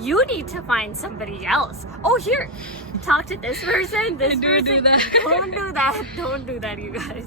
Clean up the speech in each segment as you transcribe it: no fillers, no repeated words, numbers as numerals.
you need to find somebody else. Oh, here, talk to this person, this person. Don't do that, you guys.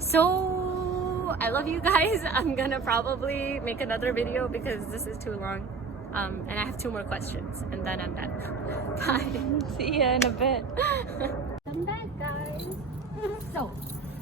So I love you guys. I'm gonna probably make another video because this is too long. And I have 2 more questions and then I'm done. Bye. See you in a bit. I'm back, guys. So,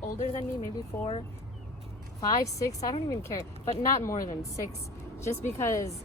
older than me, maybe 4, 5, 6, I don't even care, but not more than 6, just because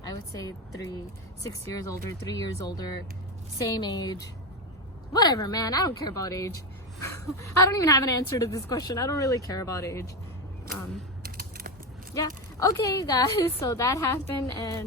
I would say 6 years older, 3 years older, same age, whatever, man. I don't care about age. I don't even have an answer to this question. I don't really care about age. Yeah, okay guys, so that happened. And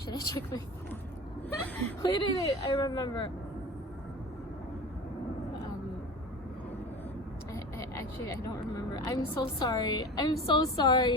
Should I check my phone? Wait, I remember. Actually, I don't remember. I'm so sorry.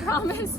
promise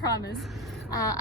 promise.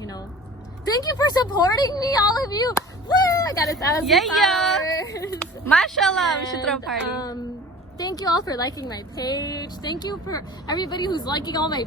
you know, thank you for supporting me, all of you. Woo, I got 1,000 followers. Mashallah, we should throw a party. Thank you all for liking my page. Thank you for everybody who's liking all my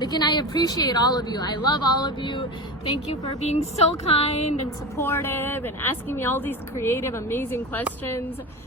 Lekin I appreciate all of you. I love all of you. Thank you for being so kind and supportive and asking me all these creative, amazing questions.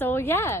So yeah,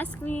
ask me.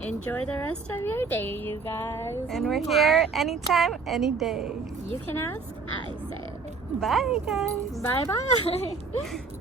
enjoy the rest of your day, you guys. And we're here anytime, any day. You can ask, I say. Bye, guys. Bye bye.